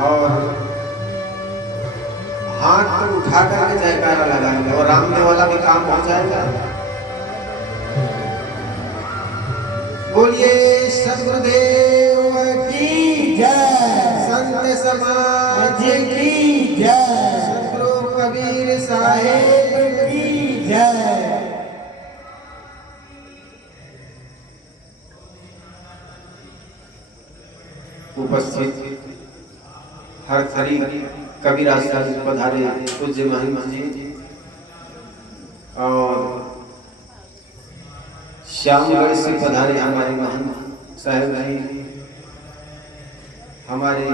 और हाथ तो उठा करके जयकारा लगाएंगे और रामदेव वाला भी काम हो जाएगा। बोलिए सद्गुरुदेव की जय, संत समाज की जय, सद्गुरु कबीर साहेब की जय। उपस्थित हर शरीर कबीरा साहिब पधारे पूज्य महंत जी और श्यामगढ़ से पधारे हमारे महंत साहब जी, हमारे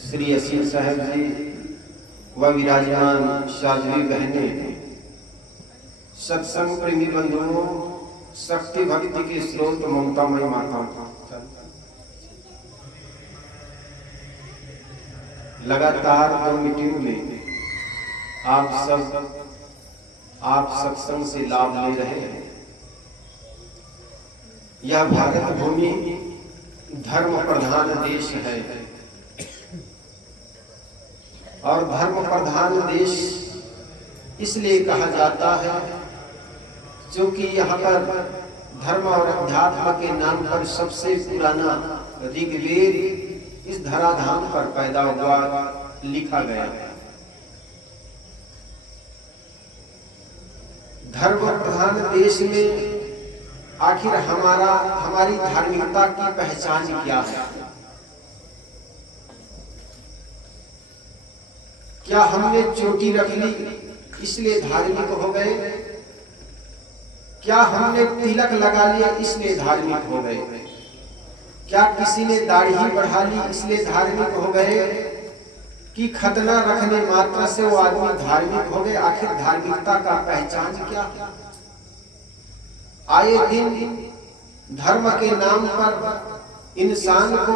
श्री असीम साहब जी व विराजमान साध्वी बहने, सत्संग प्रेमी बंधुओं, शक्ति भक्ति के स्रोत ममतामयी माताओं, लगातार 2 मीटिंग में आप सत्संग से लाभ ले रहे हैं। यह भारत भूमि धर्म प्रधान देश है और धर्म प्रधान देश इसलिए कहा जाता है क्योंकि यहाँ पर धर्म और अध्यात्म के नाम पर सबसे पुराना ऋग्वेद इस धराधाम पर पैदा हुआ, लिखा गया। धर्म प्रधान देश में आखिर हमारी धार्मिकता की पहचान क्या है? क्या हमने चोटी रख ली इसलिए धार्मिक हो गए? क्या हमने तिलक लगा लिया इसलिए धार्मिक हो गए? क्या किसी ने दाढ़ी बढ़ा ली इसलिए धार्मिक हो गए? कि खतना रखने मात्र से वो आदमी धार्मिक हो गए? आखिर धार्मिकता का पहचान क्या? आए दिन धर्म के नाम पर इंसान को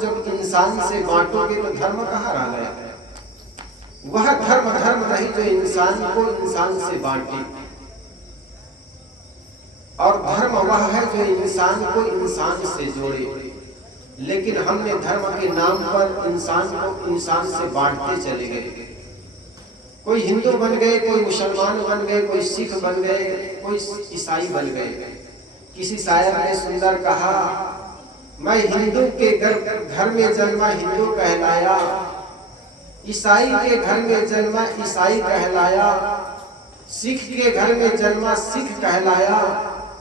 जब इंसान से बांटोगे तो धर्म कहाँ रह गया? वह धर्म नहीं जो इंसान को इंसान से बांटे, और धर्म वह है जो इंसान को इंसान से जोड़े। लेकिन हमने धर्म के नाम पर इंसान को इंसान से बांटते चले गए। कोई हिंदू बन गए, कोई मुसलमान बन गए, कोई सिख बन गए, कोई ईसाई बन गए। किसी शायर ने सुंदर कहा, मैं हिंदू के घर में जन्मा हिंदू कहलाया, ईसाई के घर में जन्मा ईसाई कहलाया, सिख के घर में जन्मा सिख कहलाया,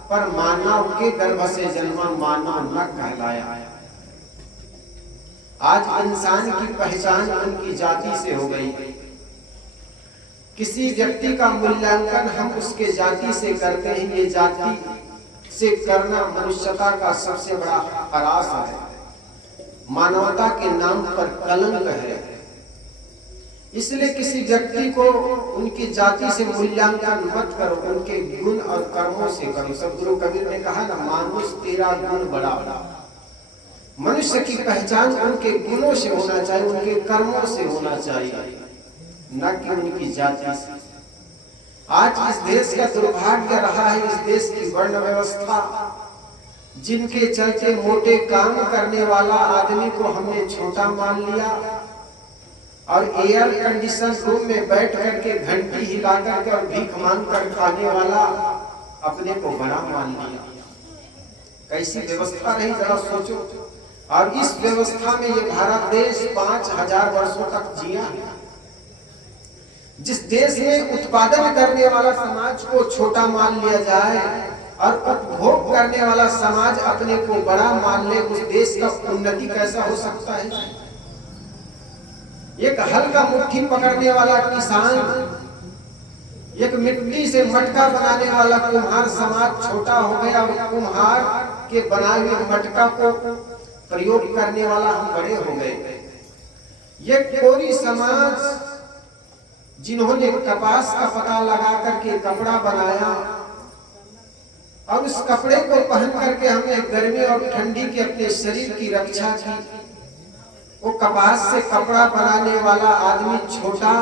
पर मानव के गर्भ से जन्मा मानव न कहलाया। आज इंसान की पहचान उनकी जाति से हो गई। किसी व्यक्ति का मूल्यांकन हम उसके जाति से करते हैं। ये जाति से करना मनुष्यता का सबसे बड़ा हरास है, मानवता के नाम पर कलंक है। इसलिए किसी व्यक्ति को उनकी जाति से मूल्यांकन मत करो, उनके गुण और कर्मों से करो। सद्गुरु कबीर ने कहा ना, मानुष तेरा गुण बड़ा बड़ा। मनुष्य की पहचान उनके गुणों से होना चाहिए, उनके कर्मों से होना चाहिए, न कि उनकी जाति से। आज इस देश का दुर्भाग्य रहा है, इस देश की वर्ण व्यवस्था, जिनके चलते मोटे काम करने वाला आदमी को हमने छोटा मान लिया और एयर कंडीशन रूम में बैठ करके घंटी हिला करके और भीख मांग कर खाने वाला अपने को बड़ा मान लिया। कैसी व्यवस्था रही जरा सोचो। और इस व्यवस्था में ये भारत देश 5000 वर्षों तक जिया। जिस देश में उत्पादन करने वाला समाज को छोटा मान लिया जाए और उपभोग करने वाला समाज अपने को बड़ा मान ले, उस देश का उन्नति कैसा हो सकता है? एक हल का मुट्ठी पकड़ने वाला किसान, एक मिट्टी से मटका बनाने वाला कुम्हार समाज छोटा हो गया और कुम्हार के बनाए हुए मटका को प्रयोग करने वाला हम बड़े हो गए। ये कोरी समाज जिन्होंने कपास का पता लगा करके कपड़ा बनाया और उस कपड़े को पहन करके हमने गर्मी और ठंडी के अपने शरीर की रक्षा की, वो कपास से कपड़ा बनाने वाला आदमी छोटा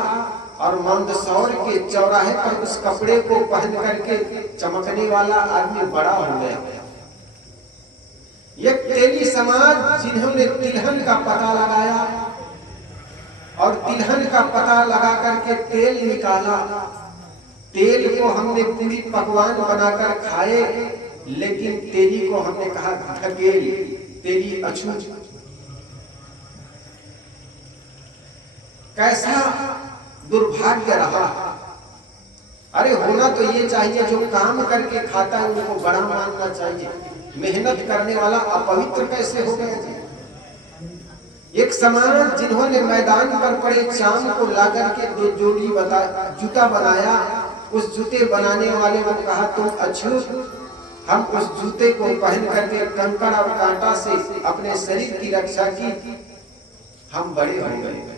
और मंदसौर के चौराहे पर उस कपड़े को पहन करके चमकने वाला आदमी बड़ा हो गया। ये तेली समाज जिन्होंने तिलहन का पता लगाया और तिलहन का पता लगा करके तेल निकाला। तेल को हमने पूरी पकवान बनाकर खाए, लेकिन तेली को हमने कहा धकेल, तेली अछूत। कैसा दुर्भाग्य रहा। अरे होना तो ये चाहिए, जो काम करके खाता है उनको बड़ा मानना चाहिए। मेहनत करने वाला अपवित्र कैसे हो गया? एक समान जिन्होंने मैदान पर पड़े चांद को लाकर के दो जोड़ी जूता बनाया, उस जूते बनाने वाले को कहा तुम अछूत। हम उस जूते को पहन करके कंकड़ और कांटा से अपने शरीर की रक्षा की, हम बड़े हो गए।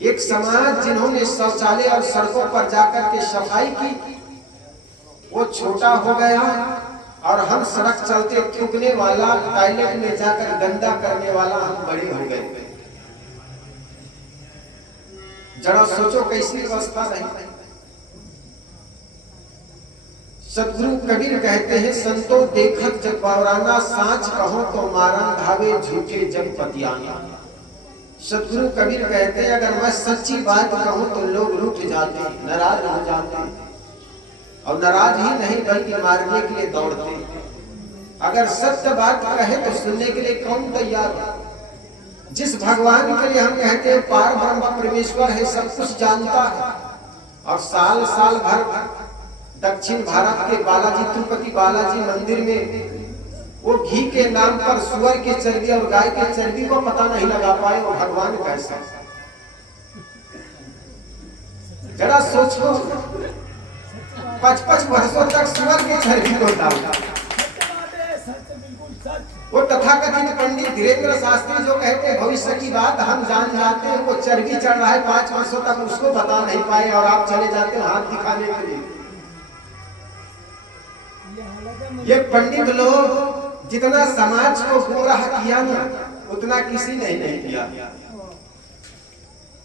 एक समाज जिन्होंने शौचालय और सड़कों पर जाकर के सफाई की, वो छोटा हो गया। और हम सड़क चलते थूकने वाला, टॉयलेट में जाकर गंदा करने वाला, हम बड़े हो गए। जरा सोचो कैसी अवस्था रही। सदगुरु कबीर कहते हैं, संतो देखत जग बौराना, साच कहो तो मारा धावे झूठे जग पतियाना। सदगुरु कबीर कहते हैं, अगर मैं सच्ची बात कहूं तो लोग रूठ जाते, नाराज हो जाते, और नाराज ही नहीं बल्कि मारने के लिए दौड़ते। अगर सत्य बात कहे तो सुनने के लिए कौन तैयार है? जिस भगवान के लिए हम कहते हैं पार ब्रह्म परमेश्वर है, सब कुछ जानता है, और साल साल भर दक्षिण भारत के बालाजी, तिरुपति बालाजी मंदिर में वो घी के नाम पर सुअर की चर्बी और गाय की चर्बी को पता नहीं लगा पाए, वो भगवान कैसा? जरा सोचो, 55 वर्षों तक सुअर की चर्बी को डाला। वो तथाकथित पंडित धीरेन्द्र शास्त्री जो कहते हैं भविष्य की बात हम जान जाते हैं, वो चर्बी चढ़ रहा है 5 वर्षों तक, उसको बता नहीं पाए, और आप चले जाते हो हाथ दिखाने के लिए। ये पंडित लोग जितना समाज को गुमराह किया ना, उतना किसी ने नहीं किया।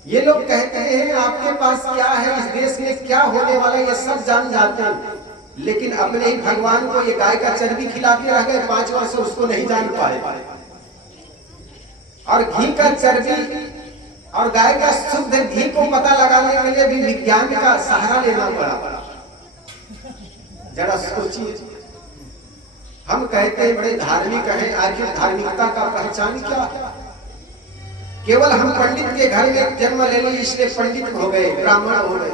ये लोग कहते हैं आपके पास क्या है, इस देश में क्या होने वाला है, ये सब जान जाते हैं, लेकिन अपने ही भगवान को ये गाय का चर्बी खिला के रह गए 5 वर्ष, उसको नहीं जान पाए। और घी का चर्बी और गाय का शुद्ध घी को पता लगाने के लिए भी विज्ञान का सहारा लेना पड़ा। जरा सोचिए, हम कहते हैं बड़े धार्मिक हैं, आखिर धार्मिकता का पहचान क्या? केवल हम पंडित के घर में जन्म ले लिए इसलिए पंडित हो गए, ब्राह्मण हो गए,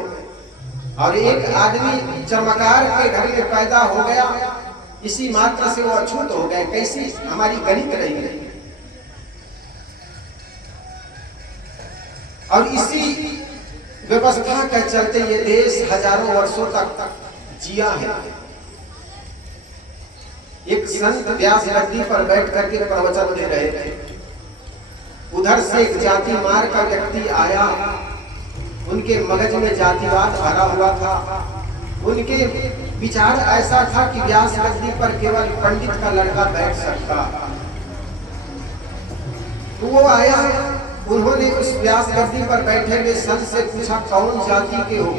और एक आदमी चमकार के घर में पैदा हो गया, इसी मात्र से वो अछूत हो गए। कैसी हमारी गणित रही। और इसी व्यवस्था के चलते ये देश हजारों वर्षों तक जिया है। एक संत व्यास गद्दी पर बैठ करके प्रवचन दे रहे थे, उधर से एक जाति मार का व्यक्ति आया, उनके मगज में जातिवाद भरा हुआ था। उनके विचार ऐसा था कि व्यास गद्दी पर केवल पंडित का लड़का बैठ सकता। तो वो आया, उन्होंने उस व्यास गद्दी पर बैठे हुए संत से पूछा कौन जाति के हो,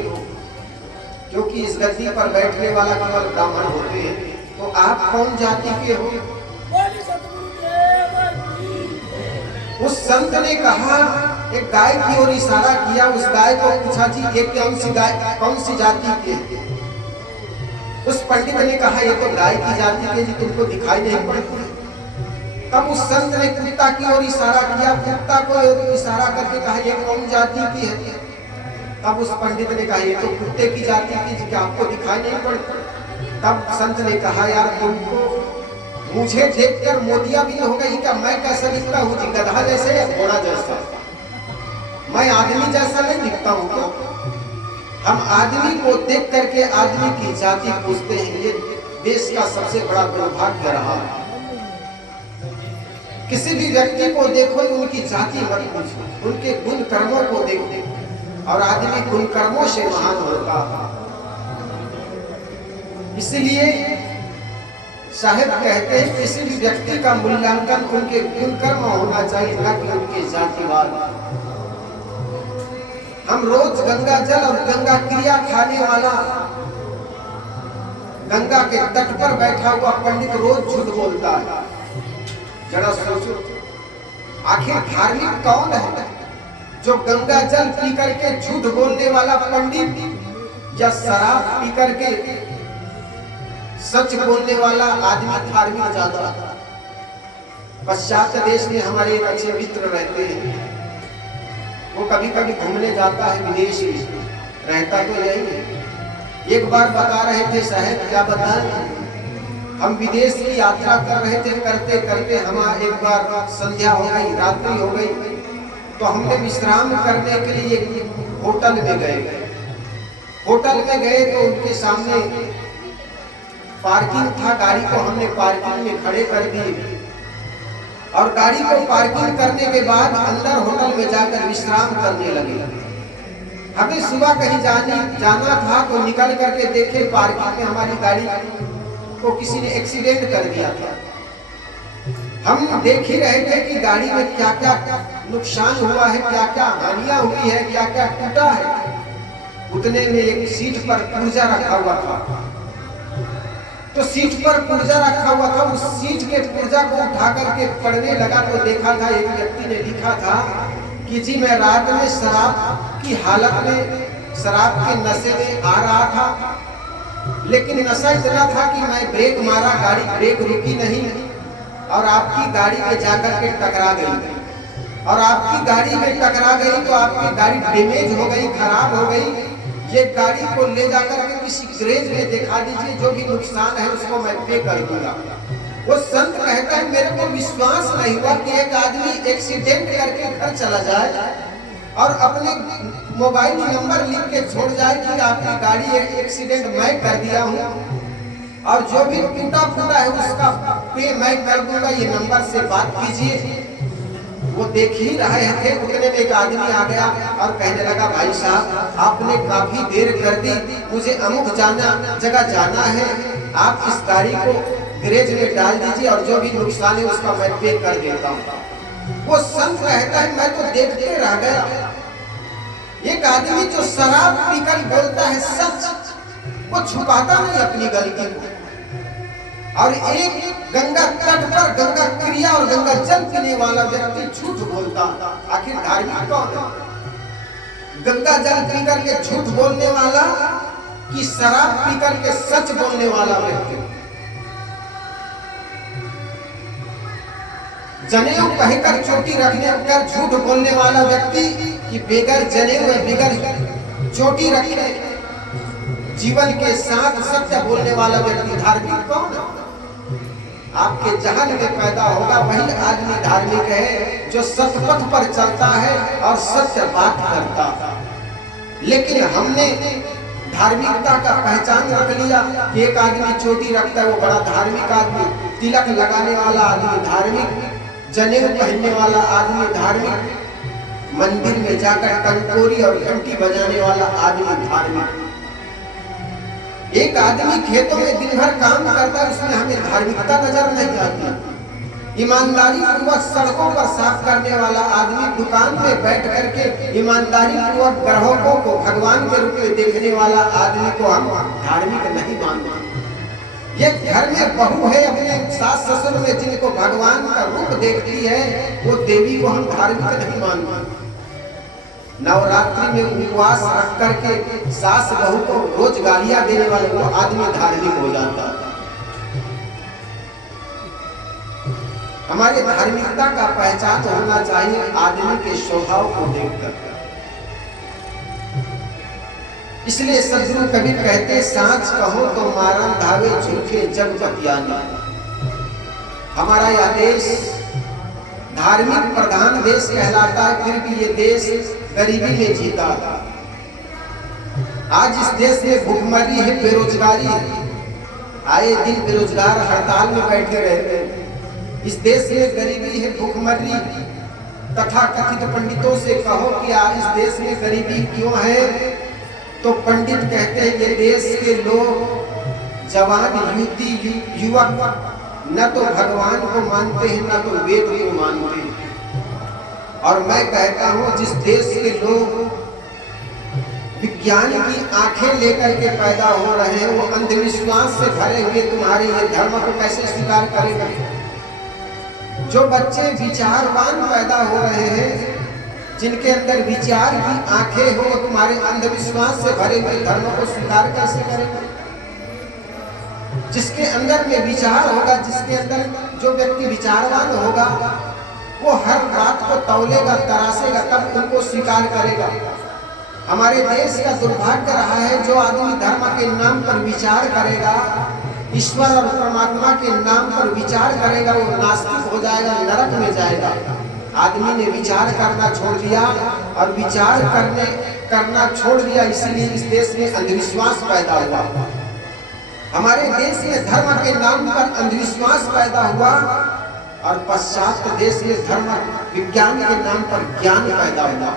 क्योंकि इस गद्दी पर बैठने वाला केवल ब्राह्मण होते हैं, तो आप कौन जाति के हो? उस संत ने कहा, एक गाय की ओर इशारा किया, उस गाय को पूछा जी ये कौन सी गाय, कौन सी जाति के? उस पंडित ने कहा ये तो गाय की जाति के जी, तुमको दिखाई नहीं पड़ती। तब उस संत ने कुत्ता की ओर इशारा किया, कुत्ता को इशारा करके कहा ये कौन जाति की है? तब उस पंडित ने कहा ये तो कुत्ते की जाति की जी, क्या आपको दिखाई नहीं पड़ती? तब संत ने कहा यार तुमको मुझे देखकर मोतिया भी हो गई क्या? मैं कैसा दिखता हूँ जी, गधा जैसे या घोड़ा जैसा? मैं आदमी जैसा नहीं दिखता हूँ क्या? हम आदमी को देख करके आदमी की जाति पूछते हैं, ये देश का सबसे बड़ा दुर्भाग्य रहा। किसी भी व्यक्ति को देखो उनकी जाति मत पूछो, उनके गुण कर्मों को देखो, और आदमी गुण कर्मों से महान होता है। इसलिए साहिब कहते हैं किसी भी व्यक्ति का मूल्यांकन उनके गुण कर्म होना चाहिए, न कि उनके जातिवाद। हम रोज गंगा जल और गंगा क्रिया खाने वाला, गंगा के तट पर बैठा हुआ पंडित रोज झूठ बोलता है। जरा सोचो, आखिर धार्मिक कौन है? जो गंगा जल पी करके झूठ बोलने वाला पंडित या शराब पी करके सच बोलने वाला आदमी धार्मिक ज्यादा। पश्चात देश में हमारे एक अच्छे मित्र रहते हैं, वो कभी कभी घूमने जाता है विदेश में, रहता तो यही है। एक बार बता रहे थे, साहब क्या बताएं, हम विदेश की यात्रा कर रहे थे, करते करते हमारा एक बार संध्या हो गई, रात्रि हो गई, तो हमने विश्राम करने के लिए होटल में गए। होटल में गए तो उनके सामने पार्किंग था, गाड़ी को हमने पार्किंग में खड़े कर दिए और गाड़ी को पार्किंग करने के बाद अंदर होटल में जाकर विश्राम करने लगे। हमें सुबह कहीं जाना था तो निकल करके देखे पार्किंग में हमारी गाड़ी को किसी ने एक्सीडेंट कर दिया था। हम देख ही रहे थे कि गाड़ी में क्या क्या नुकसान हुआ है, क्या क्या हानियां हुई है, क्या क्या टूटा है। उतने में एक सीट पर पुर्जा रखा हुआ था, तो सीट पर पुर्जा रखा हुआ था, उस सीट के पुर्जा को उठा करके पढ़ने लगा तो देखा था एक व्यक्ति ने लिखा था कि जी मैं रात में शराब की हालत में, शराब के नशे में आ रहा था, लेकिन नशा इतना था कि मैं ब्रेक मारा, गाड़ी ब्रेक रुकी नहीं और आपकी गाड़ी में जाकर के टकरा गई। और आपकी गाड़ी में टकरा गई तो आपकी गाड़ी डैमेज हो गई, खराब हो गई। ये गाड़ी को ले जाकर के किसी गैरेज में दिखा दीजिए, जो भी नुकसान है उसको मैं पे कर दूंगा। वो संत कहता है मेरे को विश्वास नहीं हुआ कि एक आदमी एक्सीडेंट करके घर चला जाए और अपने मोबाइल नंबर लिख के छोड़ जाए कि आपकी गाड़ी एक्सीडेंट मैं कर दिया हूँ और जो भी टूटा फूटा है उसका पे मैं कर दूंगा, ये नंबर से बात कीजिए। वो देख ही रहे थे, उतने में एक आदमी आ गया और कहने लगा भाई साहब आपने काफी देर कर दी, मुझे अमुक जगह जाना है, आप इस गाड़ी को गैरेज में डाल दीजिए और जो भी नुकसान है उसका मैं पे कर देता हूँ। वो संत कहता है मैं तो देखते रह गया, एक आदमी जो शराब पीकर बोलता है सच, वो छुपाता नहीं अपनी गलती को, और एक गंगा तट पर गंगा क्रिया और गंगा जल पीने वाला व्यक्ति झूठ बोलता। आखिर धार्मिक कौन है? गंगा जल पी करके झूठ बोलने वाला कि शराब पी करके सच बोलने वाला व्यक्ति? जनेऊ कहकर चोटी रखने कर झूठ बोलने वाला व्यक्ति कि बेगर जनेऊ बेगर चोटी रखे जीवन के साथ सत्य बोलने वाला व्यक्ति धार्मिक कौन है? आपके जहन में पैदा होगा वही आदमी धार्मिक है जो सतपथ पर चलता है और सत्य बात करता है। लेकिन हमने धार्मिकता का पहचान रख लिया कि एक आदमी चोटी रखता है वो बड़ा धार्मिक आदमी, तिलक लगाने वाला आदमी धार्मिक, जनेऊ पहनने वाला आदमी धार्मिक, मंदिर में जाकर टंकोरी और घंटी बजाने वाला आदमी धार्मिक। एक आदमी खेतों में दिन भर काम करता है, उसमें हमें धार्मिकता नजर नहीं आती। ईमानदारी पूर्वक सड़कों पर साफ करने वाला आदमी, दुकान में बैठ करके ईमानदारी पूर्वक ग्राहकों को भगवान के रूप में देखने वाला आदमी को हम धार्मिक नहीं मानते। ये घर में बहू है अपने सास ससुर में जिनको भगवान का रूप देखती है, वो देवी को हम धार्मिक नहीं मानते। नवरात्रि में उपवास रख करके सास बहू को रोज गालियां देने वाले वो आदमी धार्मिक हो जाता है। हमारी धार्मिकता का पहचान होना चाहिए आदमी के स्वभाव को देखकर। इसलिए सदगुरु कबीर कहते सांच कहो तो मारन धावे झूठे जग बतियाना। हमारा यह देश धार्मिक प्रधान देश कहलाता है, फिर भी ये देश गरीबी में जीता। आज इस देश में भूखमरी है, बेरोजगारी है, आए दिन बेरोजगार हड़ताल में बैठे रहते हैं। इस देश में गरीबी है, भूखमरी। तथा कथित पंडितों से कहो कि आज इस देश में गरीबी क्यों है, तो पंडित कहते हैं ये देश के लोग जवान युवती युवक न तो भगवान को मानते हैं न तो वेद को मानते हैं। और मैं कहता हूँ जिस देश के लोग विज्ञान की आंखें लेकर के पैदा हो रहे हैं वो अंधविश्वास से भरे हुए तुम्हारे ये धर्म को कैसे स्वीकार करेंगे? जो बच्चे विचारवान पैदा हो रहे हैं, जिनके अंदर विचार की आंखें हो, तुम्हारे अंधविश्वास से भरे हुए धर्म को स्वीकार कैसे करेंगे? जिसके अंदर में विचार होगा, जिसके अंदर जो व्यक्ति विचारवान होगा, वो हर बात को तौलेगा, तरासेगा, तब उनको स्वीकार करेगा। हमारे देश का दुर्भाग्य रहा है, जो आदमी धर्म के नाम पर विचार करेगा, ईश्वर और परमात्मा के नाम पर विचार करेगा, वो नास्तिक हो जाएगा, नरक में जाएगा। आदमी ने विचार करना छोड़ दिया और विचार करना छोड़ दिया, इसलिए इस देश में अंधविश्वास पैदा हुआ। हमारे देश में धर्म के नाम पर अंधविश्वास पैदा हुआ और पश्चात देश में धर्म विज्ञान के नाम पर ज्ञान पैदा हुआ।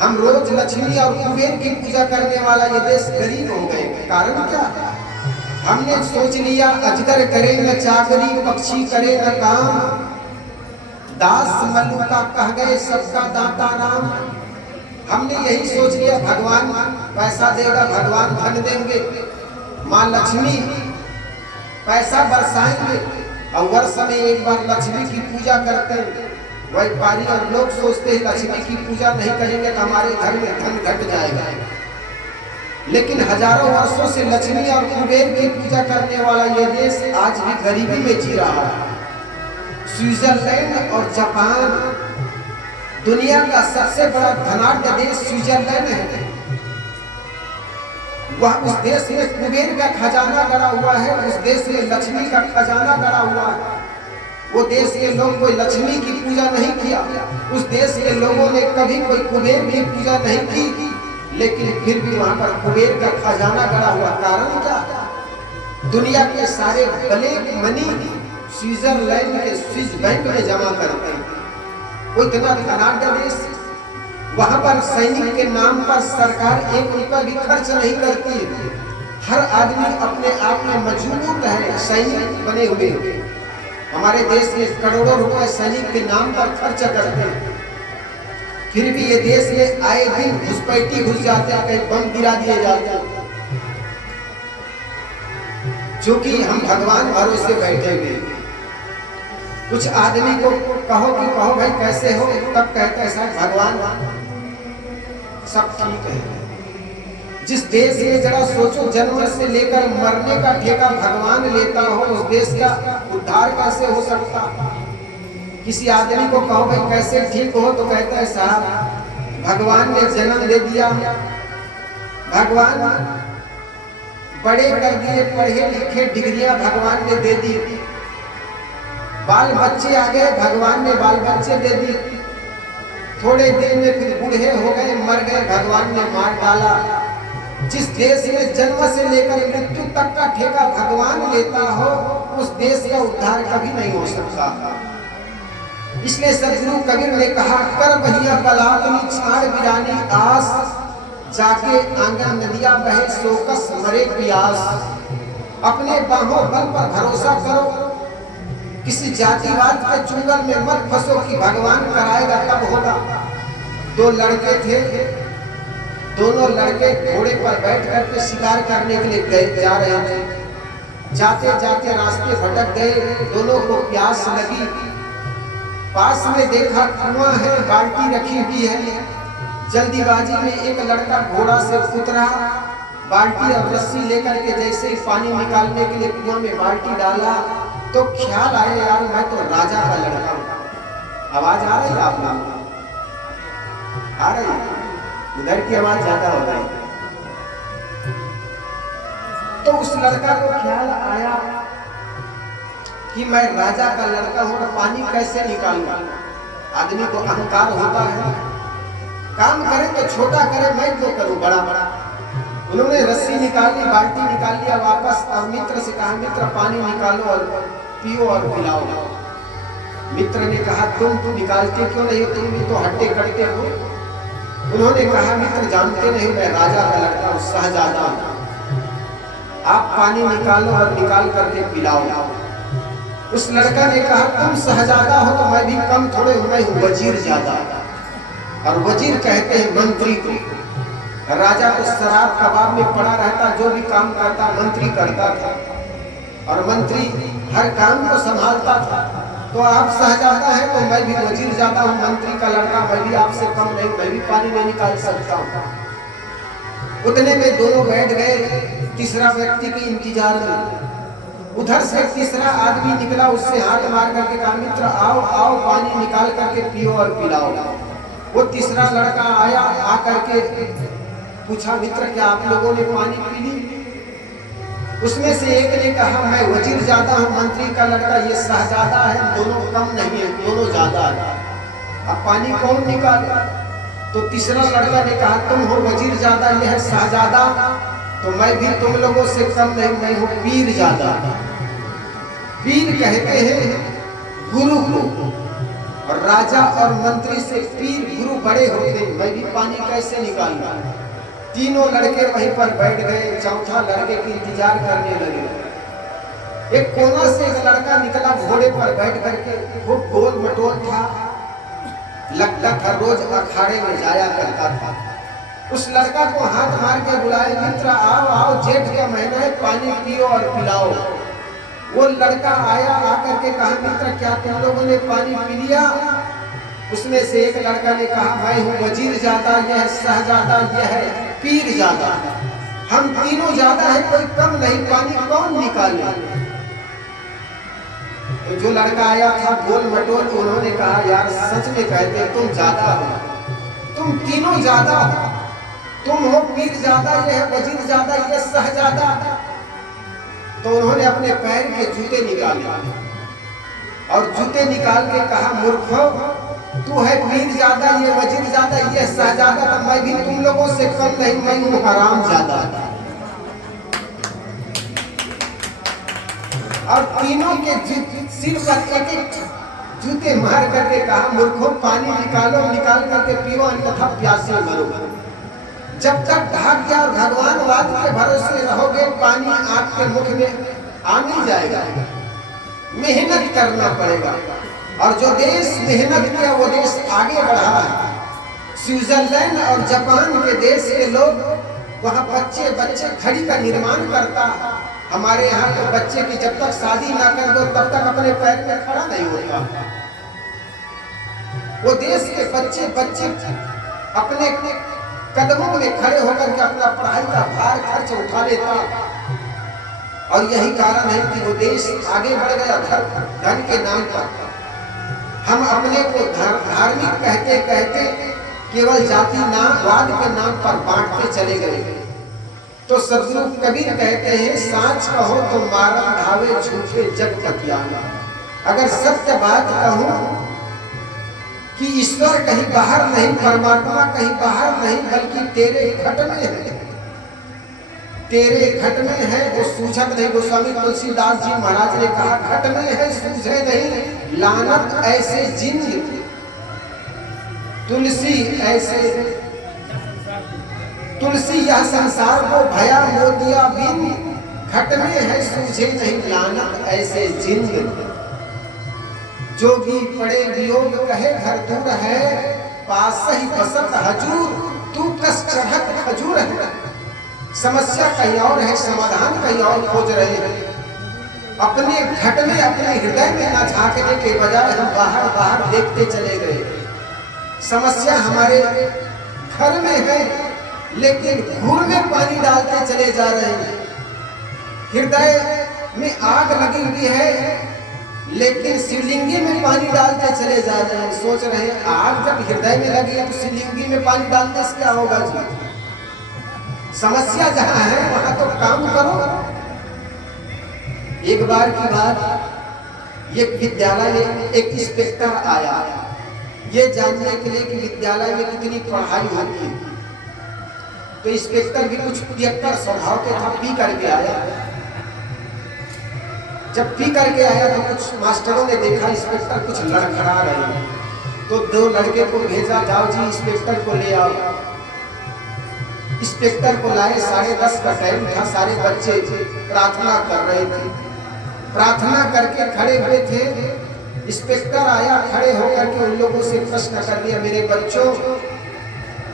हम रोज लक्ष्मी और कुबेर की पूजा करने वाला ये देश गरीब हो गए। कारण क्या? हमने सोच लिया अजगर करे न चाकरी, पक्षी करे न काम, दास मल्लुका कह गए सबका दाता राम। हमने यही सोच लिया भगवान पैसा देगा, भगवान धन देंगे, माँ लक्ष्मी पैसा बरसाएंगे, और वर्ष में एक बार लक्ष्मी की पूजा करते हैं। व्यापारी और लोग सोचते हैं लक्ष्मी की पूजा नहीं करेंगे तो हमारे घर में धन घट जाएगा। लेकिन हजारों वर्षों से लक्ष्मी और कुबेर की पूजा करने वाला यह देश आज भी गरीबी में जी रहा है। स्विट्जरलैंड और जापान, दुनिया का सबसे बड़ा धनाढ्य देश स्विट्जरलैंड है। वह उस देश में कुबेर का खजाना गड़ा हुआ है, उस देश में लक्ष्मी का खजाना गड़ा हुआ है। वो देश के लोग कोई लक्ष्मी की पूजा नहीं किया, उस देश के लोगों ने कभी कोई कुबेर की पूजा नहीं की, लेकिन फिर भी वहां पर कुबेर का खजाना गड़ा हुआ। कारण क्या? दुनिया के सारे ब्लैक मनी स्विट्जरलैंड के स्विस बैंक में जमा करते हैं। वो इतना धनाढ्य देश, वहां पर सैनिक के नाम पर सरकार एक रुपया भी खर्च नहीं करती है। हर आदमी अपने आप में मजबूत है, सैनिक बने हुए। हमारे देश में करोड़ों रुपए सैनिक के नाम पर खर्च करते हैं, फिर भी ये देश में आए दिन घुसपैठी घुस जाते हैं, कहीं बम गिरा दिए जाते हैं, जो कि हम भगवान भरोसे बैठे हुए। कुछ आदमी को कहो कि कहो भाई कैसे हो, तब कहते हैं साहब भगवान सब ठीक है। जिस देश में जरा सोचो जन्म से लेकर मरने का ठेका भगवान लेता हो, उस देश का उद्धार कैसे हो सकता? किसी आदमी को कहो भाई कैसे ठीक हो, तो कहता है साहब भगवान ने जन्म दे दिया, भगवान बड़े कर दिए, पढ़े लिखे डिग्रियां भगवान ने दे दी, बाल बच्चे आ गए, भगवान ने बाल बच्चे दे दी, थोड़े दिन में फिर बूढ़े हो गए, मर गए, भगवान ने मार डाला। जिस देश में जन्म से लेकर मृत्यु तक का ठेका भगवान लेता हो, उस देश का उद्धार कभी नहीं हो सकता। इसलिए सदगुरु कबीर ने कहा, कर भैया बलावनी छाड़ बिरानी आस, जाके आंगन नदिया बहे सोकस मरे प्यास। अपने बाहों बल पर भरोसा करो, किसी जातिवाद के चुंगल में मत फंसो कि भगवान कराएगा तब होगा। दो लड़के थे, दोनों लड़के घोड़े पर बैठ करके शिकार करने के लिए जा रहे थे। जाते जाते रास्ते भटक गए, दोनों को प्यास लगी, पास में देखा कुआं है, बाल्टी रखी हुई है। जल्दीबाजी में एक लड़का घोड़ा से उतरा, बाल्टी और रस्सी लेकर के जैसे ही पानी निकालने के लिए कुआं में बाल्टी डाला, तो ख्याल आया यार मैं तो राजा का लड़का हूं। आवाज आ रही है आप लोग? आ रही? उधर की आवाज ज्यादा हो रही। तो उस लड़का को ख्याल आया कि मैं राजा का लड़का हूं, पानी कैसे निकालूंगा? आदमी को अहंकार होता है, काम करे तो छोटा करे, मैं क्यों करूं बड़ा बड़ा। उन्होंने रस्सी निकाली, बाल्टी निकाल लिया वापस, और मित्र से कहा मित्र पानी निकालो और पियो और पिलाओ। मित्र ने कहा तुम निकालते क्यों नहीं, तुम भी तो हट्टे कट्टे हो। उन्होंने कहा मित्र जानते नहीं मैं राजा का लड़का हूं, शहजादा हूं, आप पानी निकालो और निकाल करके पिलाओ। उस लड़का ने कहा तुम शहजादा हो तो मैं भी कम थोड़े हूं, मैं हूं वजीर ज्यादा। और वजीर कहते हैं मंत्री को। राजा को शराब कबाब में पड़ा रहता, जो भी काम करता मंत्री करता था, और मंत्री हर काम को संभालता था। तो आप शहजादा हैं तो मैं भी वजीर ज्यादा हूँ, मंत्री का लड़का, मैं भी आपसे कम नहीं, मैं भी पानी नहीं निकाल सकता हूँ। उतने में दोनों बैठ गए तीसरा व्यक्ति के इंतजार में। उधर से तीसरा आदमी निकला, उससे हाथ मार करके कहा मित्र आओ आओ पानी निकाल करके पियो और पिलाओ। वो तीसरा लड़का आया, आकर के पूछा मित्र क्या आप लोगों ने पानी पी ली? उसमें से एक ने कहा मैं वजीर ज्यादा हूँ, मंत्री का लड़का, ये शहजादा है, दोनों कम नहीं है, दोनों ज्यादा है, अब पानी कौन निकाले? तो तीसरा लड़का ने कहा तुम हो वजीर ज्यादा, यह है शहजादा, तो मैं भी तुम लोगों से कम नहीं, मैं हूँ पीर ज्यादा। पीर कहते हैं गुरु को, और राजा और मंत्री से पीर गुरु बड़े होते हैं। मैं भी पानी कैसे निकालूं? तीनों लड़के वहीं पर बैठ गए, चौथा लड़के की इंतजार करने लगे। एक कोना से एक लड़का निकला घोड़े पर बैठ करके, वो गोल मटोल था, लगता था रोज अखाड़े में जाया करता था। उस लड़का को हाथ मार के बुलाया मित्र आओ आओ, जेठ का महीना है, पानी पियो और पिलाओ। वो लड़का आया, आकर के कहा मित्र क्या तुम लोगों ने पानी पी लिया? उसमें से एक लड़का ने कहा मैं हूँ वजीर ज्यादा, यह शहजादा, यह है पीर ज्यादा, हम तीनों ज्यादा है, कोई कम नहीं, पानी कौन निकाले? तो जो लड़का आया था गोल मटोल, उन्होंने कहा यार सच में कहते तुम ज्यादा हो, तुम तीनों ज्यादा हो, तुम हो पीर ज्यादा, यह है वजीर ज्यादा, यह शहजादा। तो उन्होंने अपने पैर के जूते निकाले और जूते निकाल के कहा मूर्खो, तू है पीर ज्यादा, ये वजीर ज्यादा, ये शहजादा, तो मैं भी तुम लोगों से कम नहीं, मैं हूँ हराम ज्यादा। और तीनों के सिर पर एक एक जूते मार करके कहा मूर्खो पानी निकालो, निकाल करके पियो, अन्यथा प्यासे मरो। जब तक भाग्य और भगवानवाद के भरोसे रहोगे पानी आपके मुख में आ नहीं जाएगा, मेहनत करना पड़ेगा। और जो देश मेहनत किया वो देश आगे बढ़ा है। स्विट्जरलैंड और जापान के देश के लोग वहाँ बच्चे खड़ी का निर्माण करता। हमारे यहाँ तो बच्चे की जब तक शादी ना कर दो तब तक अपने पैर में खड़ा नहीं होता। वो देश के बच्चे अपने कदमों में खड़े होकर के अपना पढ़ाई का भार खर्च उठा लेता। और यही कारण है कि वो देश आगे बढ़ गया धन के नाम पर। हम अपने को धार्मिक कहते कहते केवल जाति नामवाद के नाम पर बांटते चले गए। तो सदगुरु कबीर कहते हैं साच कहो तो मारा धावे झूठे जग कतियाना। अगर सत्य बात कहूं कि ईश्वर कहीं बाहर नहीं, परमात्मा कहीं बाहर नहीं, बल्कि तेरे घट में है, तेरे घट में है, वो सूझत नहीं। गोस्वामी तुलसीदास जी महाराज ने कहा घट में है सूझे नहीं, लानत ऐसे जिंद तुलसी ऐसे, तुलसी यह संसार को भया मोतिया बिन, घट में है सूझे नहीं, लानत ऐसे जिंद। जोगी पड़े वियोग कहे घर दूर है, पास ही बसत हजूर, तू कस चढ़त खजूर है। समस्या कहीं और है, समाधान कहीं और खोज रहे हैं। अपने घट में अपने हृदय में न झांकने के बजाय हम बाहर बाहर देखते चले गए। समस्या हमारे घर में है, लेकिन घूर में पानी डालते चले जा रहे हैं। हृदय में आग लगी हुई है, लेकिन शिवलिंगी में पानी डालते चले जा रहे हैं। सोच रहे हैं आग जब हृदय में लगी है तो शिवलिंगी में पानी डालने से क्या होगा जी? समस्या जहां है वहां तो काम करो। एक बार की बात, एक विद्यालय में एक इंस्पेक्टर आया ये जानने के लिए कि विद्यालय में कितनी पढ़ाई होती है। तो इंस्पेक्टर भी कुछ पियक्कर स्वभाव के था, पी करके आया। जब पी करके आया तो कुछ मास्टरों ने देखा इंस्पेक्टर कुछ लड़खड़ा रहे हैं, तो दो लड़के को भेजा, जाओ जी इंस्पेक्टर को ले आओ। इंस्पेक्टर को लाए, 10:30 का टाइम था, सारे बच्चे प्रार्थना कर रहे थे। प्रार्थना करके खड़े हुए थे। इंस्पेक्टर आया, खड़े होकर के उन लोगों से प्रश्न कर दिया, मेरे बच्चों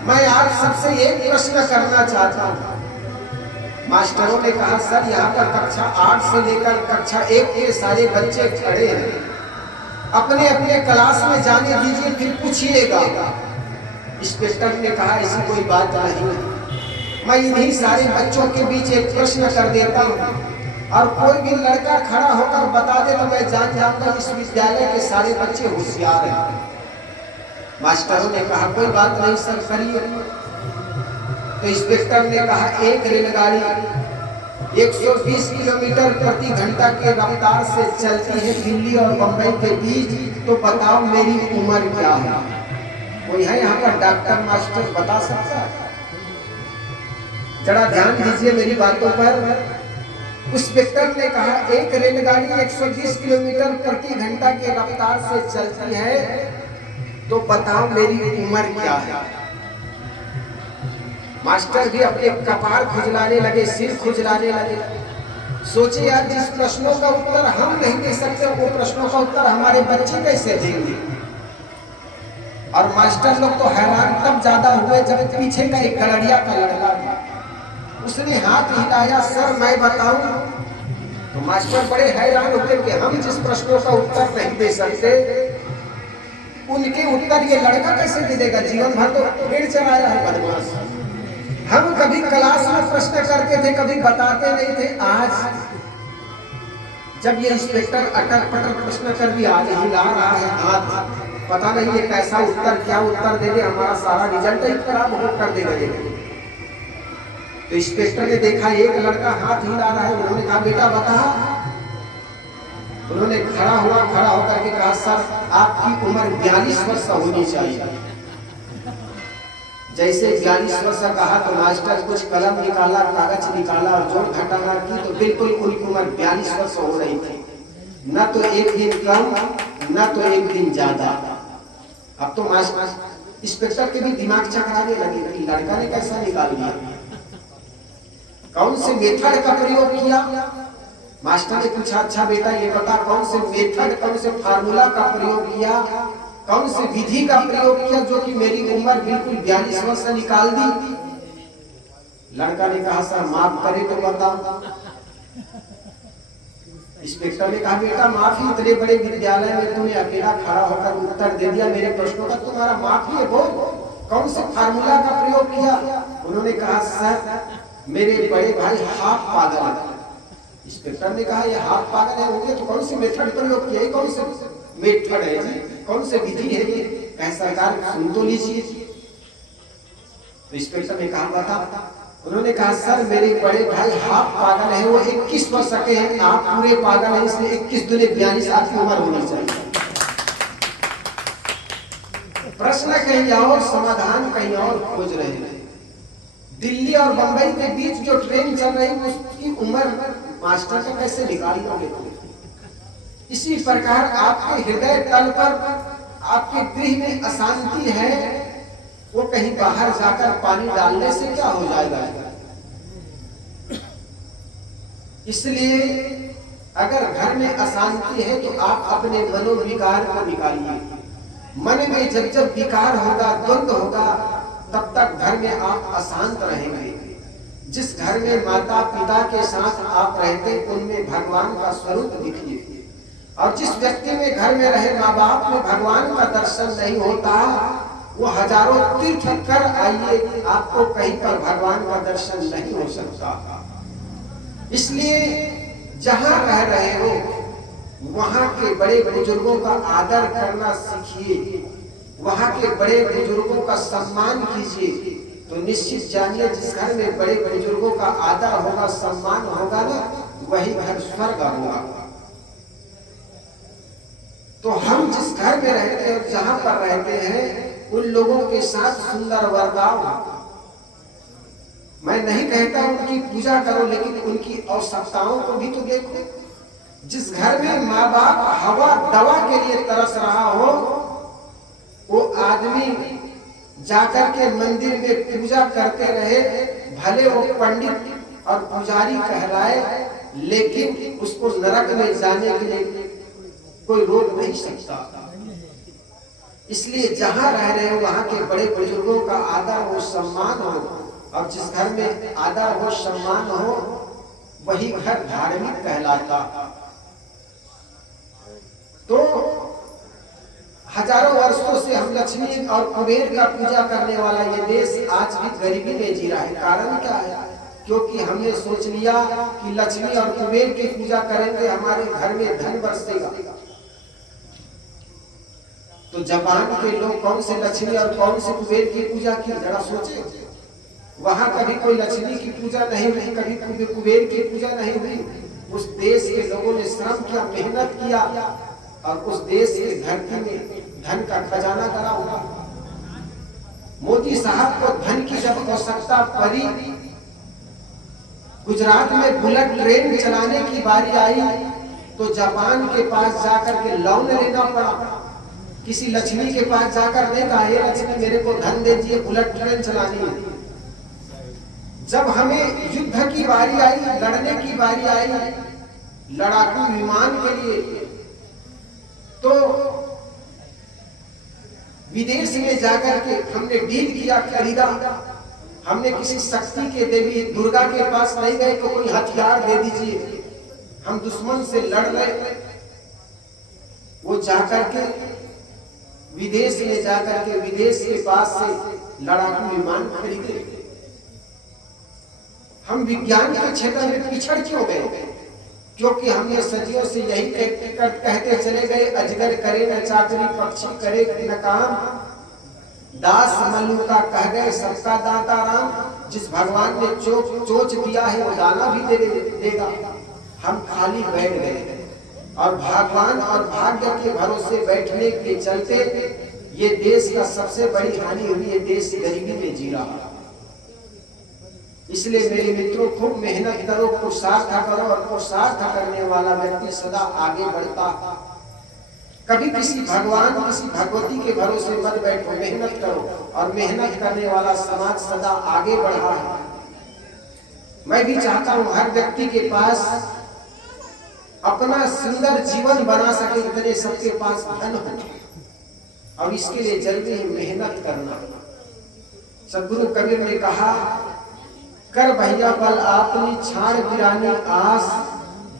मैं आप सबसे एक प्रश्न करना चाहता हूँ। मास्टरों ने कहा सर यहाँ पर कक्षा 8 से लेकर कक्षा 1 के सारे बच्चे खड़े हैं, अपने अपने क्लास में जाने दीजिए, फिर पूछिएगा। इंस्पेक्टर ने कहा ऐसी कोई बात नहीं, मैं इन्हीं सारे बच्चों के बीच एक प्रश्न कर देता हूँ और कोई भी लड़का खड़ा होकर बता दे तो मैं जान जाऊंगा इस विद्यालय के सारे बच्चे होशियार हैं। मास्टरों ने कहा कोई बात नहीं सर, करिए। तो इंस्पेक्टर ने कहा एक रेलगाड़ी 120 किलोमीटर प्रति घंटा के रफ्तार से चलती है दिल्ली और बंबई के बीच, तो बताओ मेरी उम्र क्या है? कोई है यहाँ का डॉक्टर मास्टर बता सकता है? जरा ध्यान दीजिए मेरी बातों पर। इंस्पेक्टर ने कहा एक रेलगाड़ी 120 किलोमीटर प्रति घंटा के रफ्तार से चलती है, तो बताओ मेरी उम्र क्या है? मास्टर भी अपने कपार खुजलाने लगे, सिर खुजलाने लगे। सोचे यार, जिस प्रश्नों का उत्तर हम नहीं दे सकते वो प्रश्नों का उत्तर हमारे बच्चे कैसे देंगे? और मास्टर लोग तो हैरान तब ज्यादा हुए जब पीछे का एक गड़रिया का लड़का था, उसने हाथ हिलाया, सर मैं बताऊं? तो मास्टर बड़े हैरान हुए कि हम जिस प्रश्नों का उत्तर नहीं दे सकते उनके उत्तर ये लड़का कैसे दे देगा? जीवन भर तो पेड़ चढ़ाया है बदमाश। हम कभी क्लास में प्रश्न करते थे, कभी बताते नहीं थे। आज जब ये इंस्पेक्टर अटक पटक प्रश्न कर दिया, आज हिला रहा है हाथ, पता नहीं ये कैसा उत्तर, क्या उत्तर देंगे, हमारा सारा रिजल्ट ही खराब कर देगा। तो इंस्पेक्टर ने देखा एक लड़का हाथ हिला रहा है, उन्होंने कहा बेटा बता। उन्होंने खड़ा होकर के कहा सर आपकी उम्र 42 वर्ष होनी चाहिए। जैसे 42 वर्ष का तो मास्टर कुछ कलम निकाला, कागज निकाला और जोड़ घटाना की तो बिल्कुल उनकी उम्र 42 वर्ष हो रही थी, न तो एक दिन कम न तो एक दिन ज्यादा। अब तो मास्टर इंस्पेक्टर के भी दिमाग चकराने लगे कि लड़का ने कैसा निकाल लिया, कौन से मेथड का प्रयोग किया? मास्टर ने पूछा अच्छा बेटा ये बता कौन से मेथड, कौन से फार्मूला का प्रयोग किया, कौन सी विधि का प्रयोग किया जो कि मेरी उम्र बिल्कुल 42 वर्ष से निकाल दी? लड़का ने कहा सर माफ करे तो बताओ। इंस्पेक्टर ने कहा बेटा माफी, इतने बड़े विद्यालय में तुमने अकेला खड़ा होकर उत्तर दे दिया मेरे प्रश्नों का, तुम्हारा माफी है, बोल कौन से फार्मूला का प्रयोग किया? उन्होंने कहा सर मेरे बड़े भाई हाफ पागल है। इंस्पेक्टर ने कहा ये हाफ पागल है होंगे तो कौन सी मेथड प्रयोग किया, कौन से मेथड है जी, कौन से विधि है ये? कह सरकार सुन तो लीजिए। तो इंस्पेक्टर ने कहा बता। उन्होंने कहा सर मेरे बड़े भाई हाफ पागल है, वो 21 वर्ष के हैं, आप पूरे पागल हैं, इसलिए 21 दूनी 42 आपकी उम्र होनी चाहिए। प्रश्न कहीं और, समाधान कहीं और खोज रहे हैं। दिल्ली और बंबई के बीच जो ट्रेन चल रही है उसकी उम्र मास्टर का कैसे निकाल लोगे? इसी प्रकार आपके हृदय तल पर, आपके गृह में अशांति है, वो कहीं बाहर जाकर पानी डालने से क्या हो जाएगा? इसलिए अगर घर में अशांति है तो आप अपने मनोविकार को निकालिए। मन में जब जब विकार होगा, द्वंद्व होगा, तब तक घर में आप अशांत रहेंगे। जिस घर में माता पिता के साथ आप रहते उनमें भगवान का स्वरूप दिखिए, और जिस व्यक्ति में घर में रहे माँ बाप में भगवान का दर्शन नहीं होता, वो हजारों तीर्थ कर आइए, आपको कहीं पर भगवान का दर्शन नहीं हो सकता। इसलिए जहां रह रहे हो वहां के बड़े बुजुर्गों का आदर करना सीखिए, वहां के बड़े बुजुर्गों का सम्मान कीजिए। तो निश्चित जानिए जिस घर में बड़े बुजुर्गों का आदर होगा, सम्मान होगा ना, वही घर स्वर्ग होगा। तो हम जिस घर में रहते हैं और जहां पर रहते हैं उन लोगों के साथ सुंदर बर्ताव। मैं नहीं कहता उनकी पूजा करो, लेकिन उनकी आवश्यकताओं को भी तो देखो। जिस घर में माँ बाप हवा दवा के लिए तरस रहा हो, वो आदमी जाकर के मंदिर में पूजा करते रहे, भले वो पंडित और पुजारी कहलाए, लेकिन उसको नरक में जाने के लिए कोई रोक नहीं सकता। इसलिए जहां रह रहे हो वहां के बड़े बुजुर्गों का आदर हो, सम्मान हो, और जिस घर में आदर हो, सम्मान हो, वही घर धार्मिक कहलाता। तो हजारों वर्षों से हम लक्ष्मी और कुबेर का पूजा करने वाला ये देश आज भी गरीबी में जी रहा है। कारण क्या है? क्योंकि हमने सोच लिया कि लक्ष्मी और कुबेर की पूजा करेंगे हमारे घर में धन बरसेगा। तो जापान के लोग कौन से लक्ष्मी और कौन से कुबेर की पूजा की, जरा सोचे। वहां कभी कोई लक्ष्मी की पूजा नहीं हुई, कभी कुबेर की पूजा नहीं हुई। उस देश के लोगों ने श्रम किया, मेहनत किया और उस देश की धरती में धन का खजाना गड़ा हुआ। मोदी साहब को धन की जब आवश्यकता पड़ी, गुजरात में बुलेट ट्रेन चलाने की बारी आई तो जापान के पास जाकर के लोन लेना पड़ा। किसी लक्ष्मी के पास जाकर नहीं कहा, ये लक्ष्मी मेरे को धन दे दीजिए, बुलेट ट्रेन चलानी है। जब हमें युद्ध की बारी आई, लड़ने की बारी आई लड़ाकू विमान के लिए, तो विदेश में जाकर के हमने डील किया, खरीदा। हमने किसी शक्ति के देवी दुर्गा के पास नहीं गए कि कोई हथियार दे दीजिए, हम दुश्मन से लड़ रहे। वो जाकर के विदेश में जाकर के विदेश के पास से लड़ाकू विमान खरीदे। हम विज्ञान के क्षेत्र में पिछड़ क्यों गए? क्योंकि हमने सदियों से यही कहते चले गए, अजगर करे न चाकरी, पक्षी करे न काम, दास मल्लुका कह गए सबका दाता राम। जिस भगवान ने चोच दिया है वो दाना भी देगा। हम खाली बैठ गए और भगवान और भाग्य के भरोसे बैठने के चलते ये देश का सबसे बड़ी हानि हुई। ये देश गरीबी में जी रहा। इसलिए मेरे मित्रों, खूब मेहनत करो, पुरुषार्थ करो और पुरुषार्थ करने वाला व्यक्ति सदा आगे बढ़ता। कभी किसी भगवान किसी भगवती के भरोसे मत बैठो, मेहनत करो और मेहनत करने वाला समाज सदा आगे बढ़ा है। मैं भी चाहता हूं हर व्यक्ति के पास अपना सुंदर जीवन बना सके, इतने सबके पास धन हो। और इसके लिए जल्दी ही मेहनत करना। सद्गुरु कबीर ने कहा, कर भैया बल आपनी छाड़ गिरानी आस,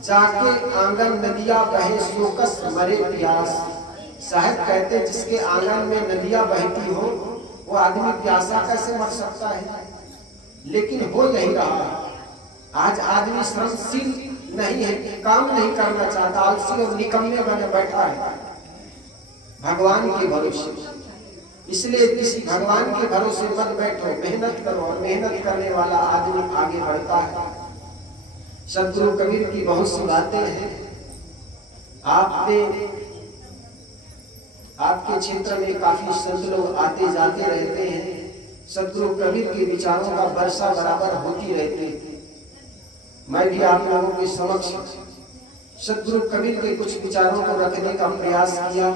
जाके आंगन नदिया बहे सोकस मरे प्यास। साहब कहते जिसके आंगन में नदियां बहती हो वो आदमी प्यासा कैसे मर सकता है? लेकिन हो यही रहा। आज आदमी श्रमशील नहीं है, काम नहीं करना चाहता, आलसी और निकम्मे बने बैठा है भगवान के भरोसे। इसलिए किसी भगवान के भरोसे मत बैठो, मेहनत करो और मेहनत करने वाला आदमी आगे बढ़ता है। सद्गुरु कबीर की बहुत सी बातें हैं। आपके क्षेत्र में काफी संत लोग आते जाते रहते हैं। सद्गुरु कबीर के विचारों का वर्षा बराबर होती रहती है। मैं भी आप लोगों के समक्ष सद्गुरु कबीर के कुछ विचारों को रखने का प्रयास किया।